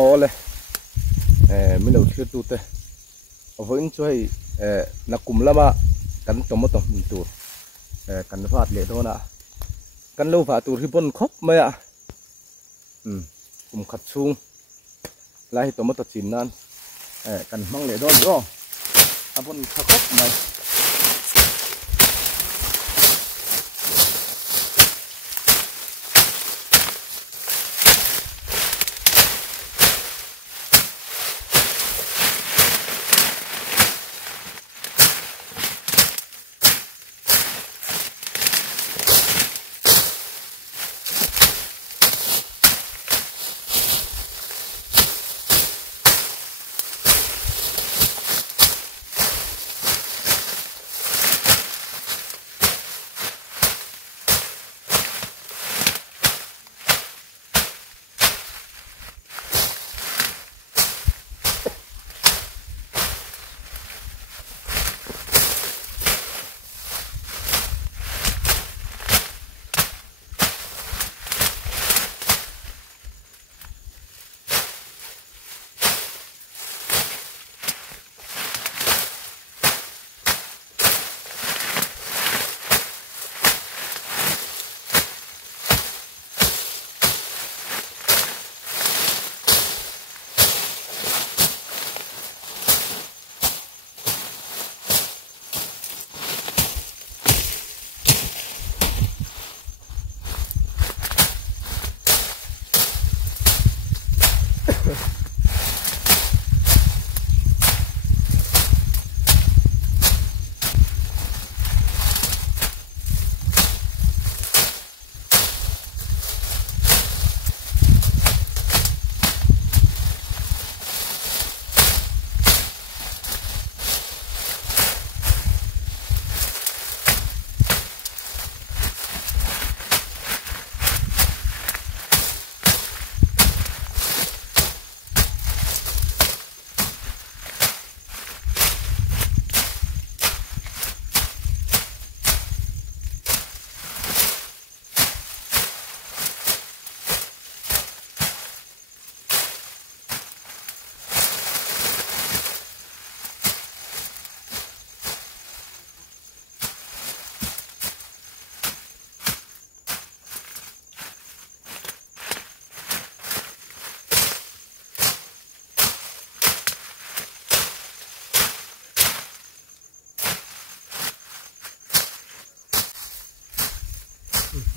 ole mình đầu tiên tụt đấy với chơi là cùng lắm cắn tomato mình tụt cắn phát lệ thôi nè cắn lâu phát tụt thì bún khóc mấy ạ cùng khát sung lại tomato chín nan cắn măng lệ đó nữa bún khóc mày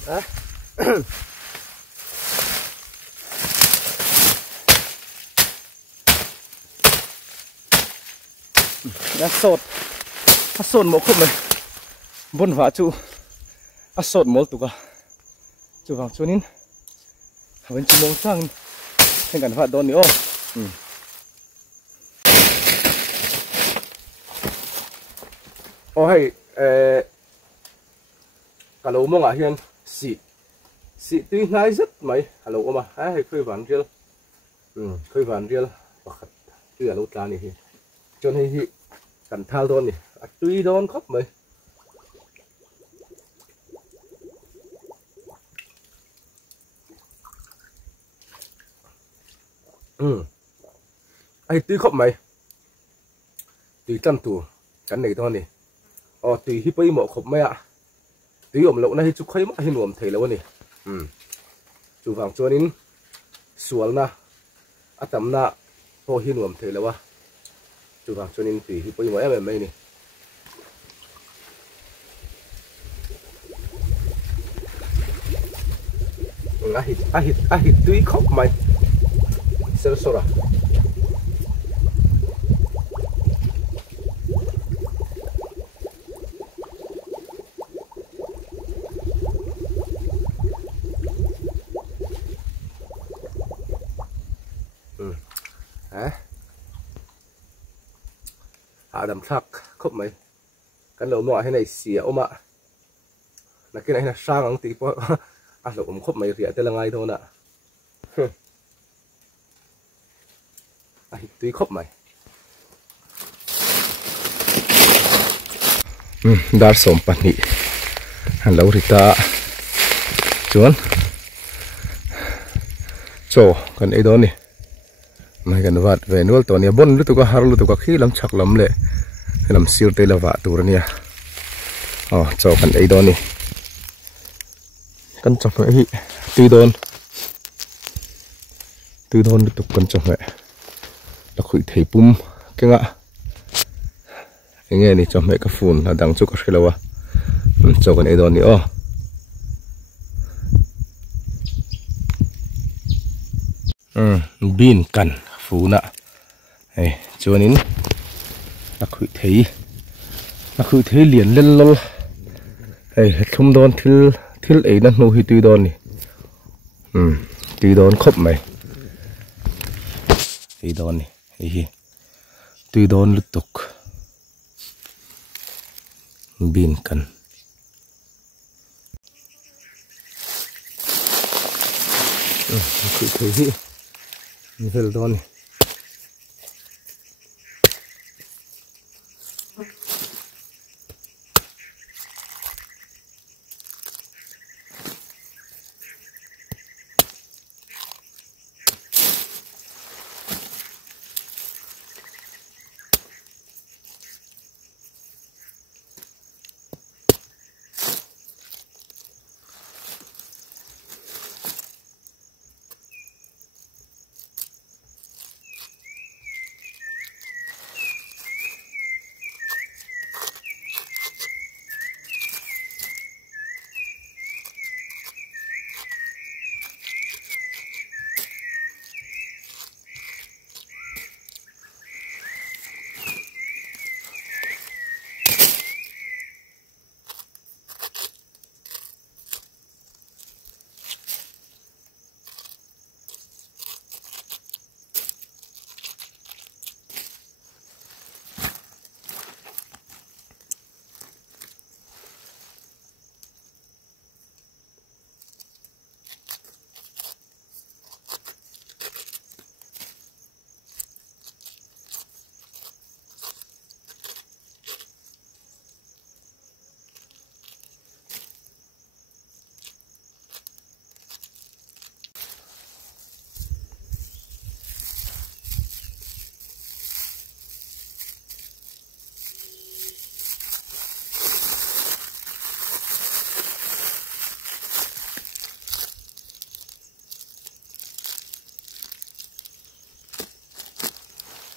đấy. Đã sốt một khúc này vốn vả chú sốt một tụ cả chú vàng chú nín vẫn chỉ mong sang thành cảnh phạt đón nữa hay cả lỗ mong hiền xị tuy ngay rất mấy cả lỗ mà hay khơi ván riêng khơi ván riêng và tuy là lỗ trà này cho nên cần thao đón này tuy đón khóc mấy ai tuy khóc mấy tuy trăm tù cắn này đón này tùy hi bay mỏ khóc mấy ạ tùy ổm lậu này chú khay mất hình ổm thầy lâu này chú vàng cho nên sual na tầm na po hình ổm thầy lâu à chú vàng cho nên tùy hi bay mỏ em này ahit tùy khóc mày sơ sơ ra đầm sắc khóc mấy cái lỗ mọ hay này xỉa ôm ạ là cái này là sang ăn tí po lỗ khóc mấy rỉa tên là ngay thôi nè tí khóc mày dar som pani lâu thì ta chuan cho kan ei don ni mai kan wat ve nual to nia bon lu tu ka har lu tu ka khi lam chak lam le lam sir te lawa tur nia cho kan ei don ni kan chak hi tui don lu tu kan chak me la khui thei pum kenga nghe ni cho mẹ cái phun là đang chụp cái lâu à cho con ấy đó nữa bin cần phun nè này cho nên là khui thấy liền lên lol này không đón thiếu ấy nó nuôi tùy đón này tùy đón khóc mày tùy đón này tùy đón lụt tục bin cần thấy gì vel don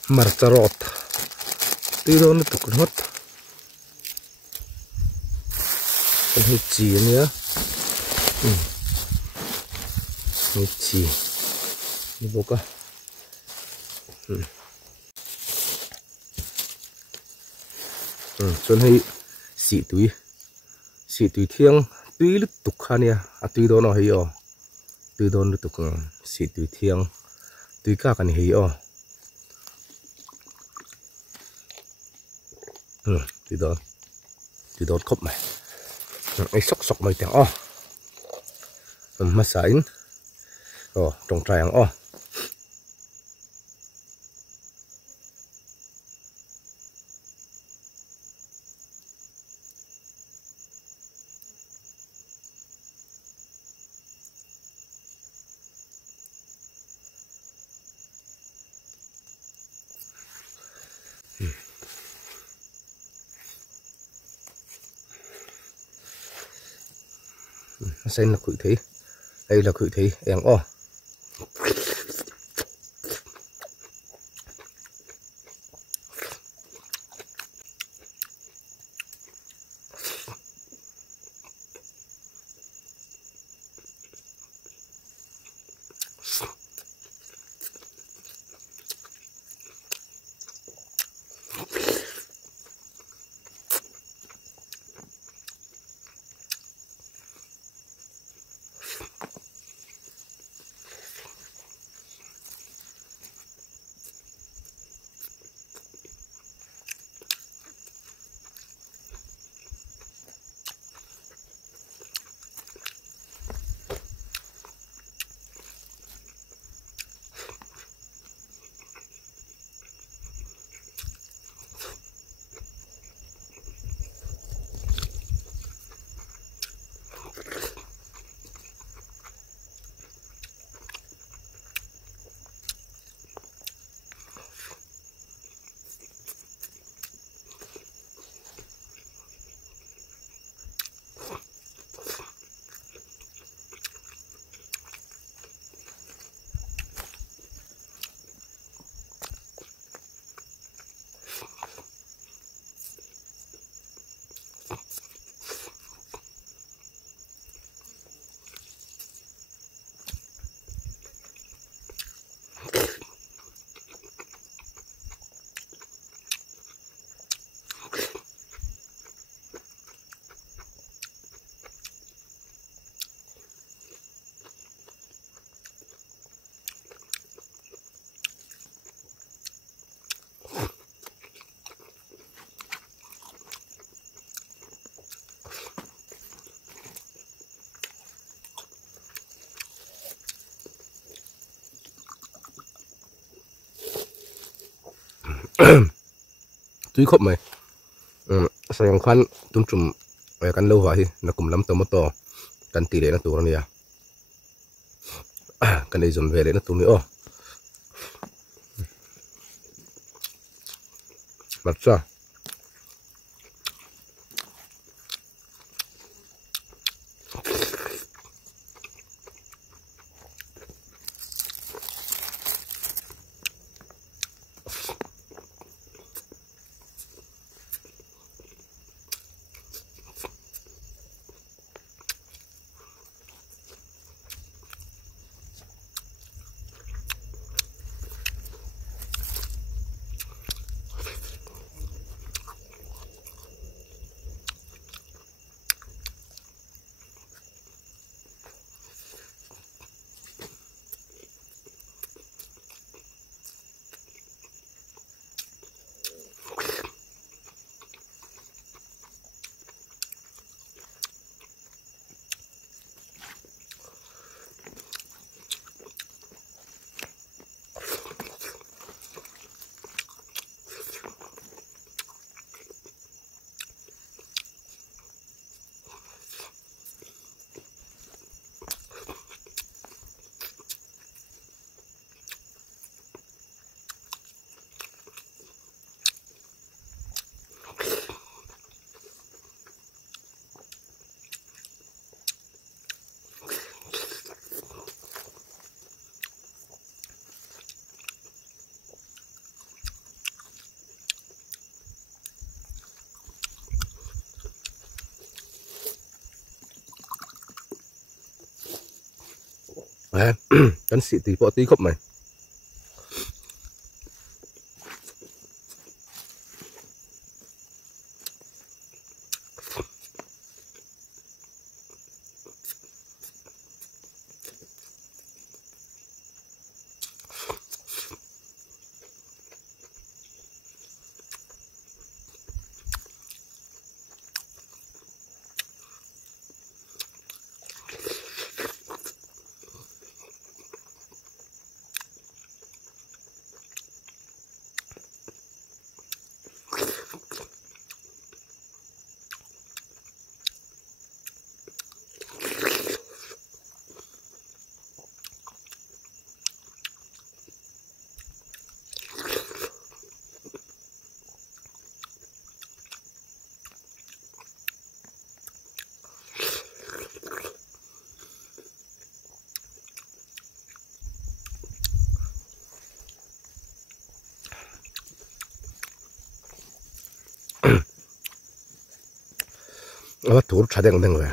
martarot tùy đón nó tục hết con hơi chì nhá hơi chì đi bố cơ chân hơi xị túi thiêng tùy lúc tục ha nè tùy đón nó hay tùy đón lúc tục xị túi thiêng tùy cả cái này hay tùy đón khóc mày ấy sọc mày tiếng mà sải trồng trái ăn sen là khủy thế đây là khủy thế em tuy khóc mày sang khoan tum chum kan lo wa hi na kum lam tomato kan ti le na tur ania kan ei zon ve le na tu mi o matcha kan si ti po ti khóc mày tur chadeng deng ve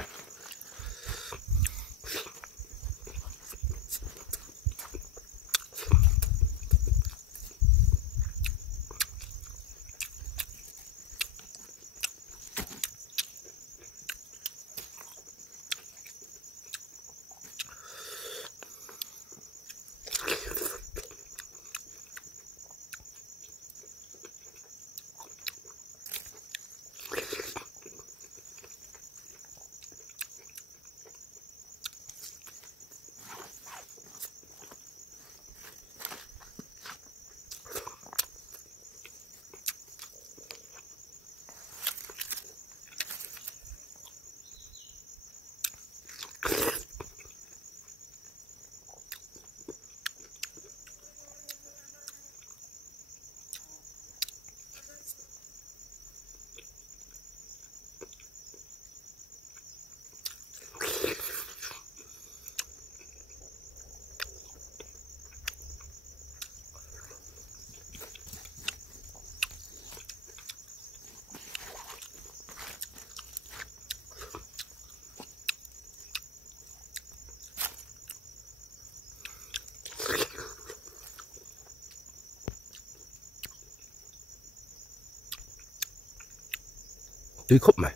tuy khóc mày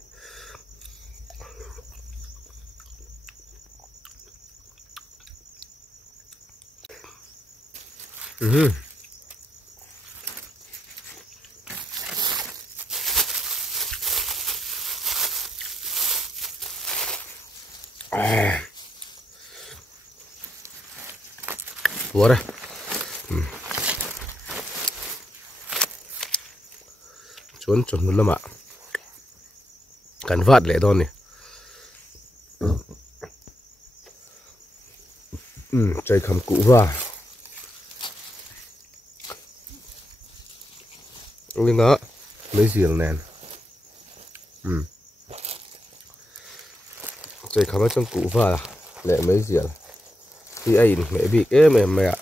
Ủa đây chuan chon lama kan vat le don ni chai kham ku wa linga mấy gì nè chai kham trong cụ wa lẹ mấy gì thì ai mẹ bị ế mẹ mẹ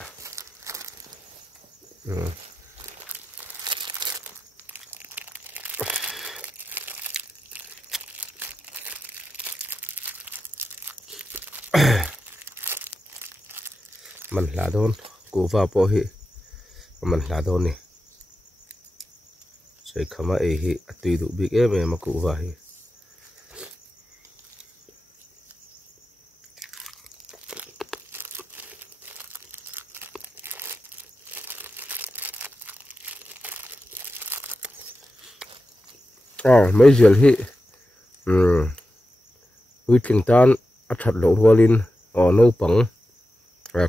mình là đôn cụ vào bộ hi mình là đôn nè sai khăm ấy hi tùy đủ bị ế mẹ mà cụ vào hi mấy giờ hi uy kinh tan at thật lộ volin nâu bằng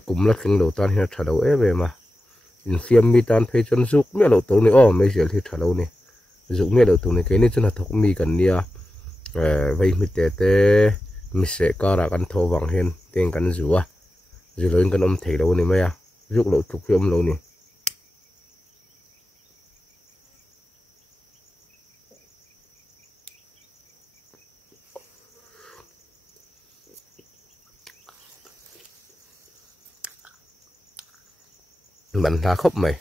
cũng là kinh đầu tan hiện thật đầu ấy về mà in xiêm mi tan phê chân dục mẹ đầu tàu này mấy giờ thì thật đầu này dục mẹ đầu tàu này cái này chân là thuộc mi cần nia vay mi tê tê mi sẽ có ra căn thô vàng hen tiền căn rùa rồi lên căn ông thầy đầu này mấy dục lộ trục phim lâu này mình ra khóc mày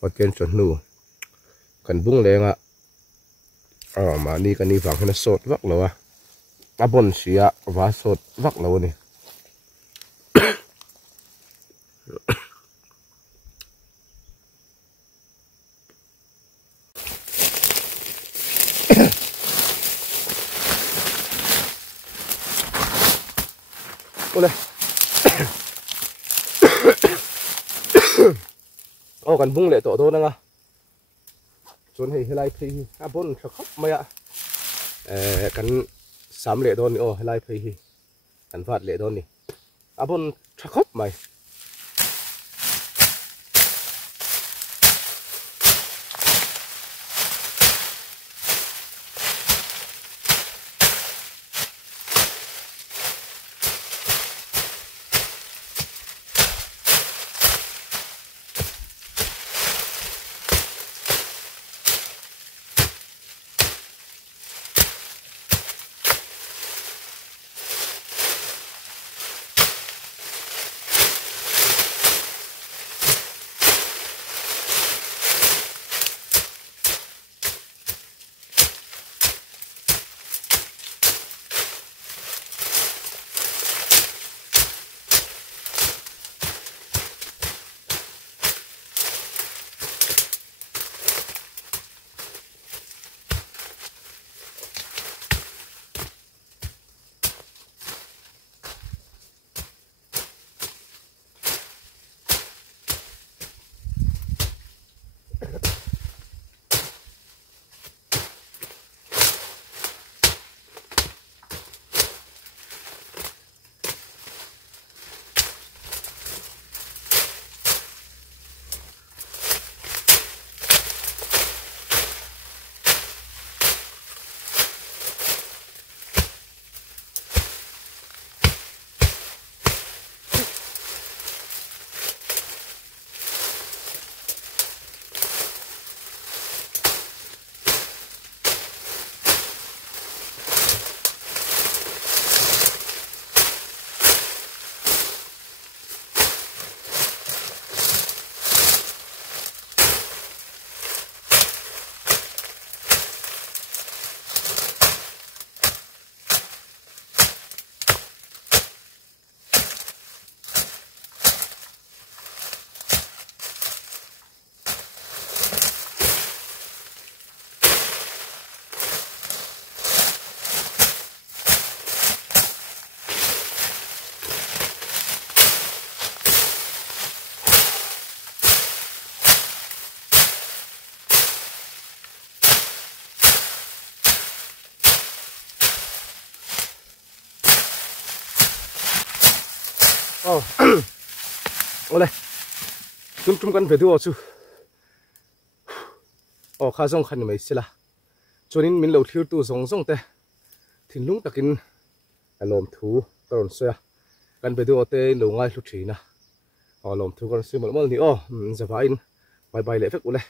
và trên chuẩn nụ cần bung lên ạ mà đi cần đi vàng hay là sốt vắt rồi à bon xia và sốt vắt lâu này ôi cần bung lệ tổ thôi nè chốn hay lại thì bon sẽ khóc mày ạ cần sắm lệ đôn hay lại thì cần vặt lệ đôn này bon sẽ khóc mày ole tum kan ve du chu kha zong khan mai sila chuanin min lo thlir tu zong te thinlung takin alom thu karon soya kan ve du te lo ngai hlu thina lom thu kan simol mol ni zawa in bye bye le fek ule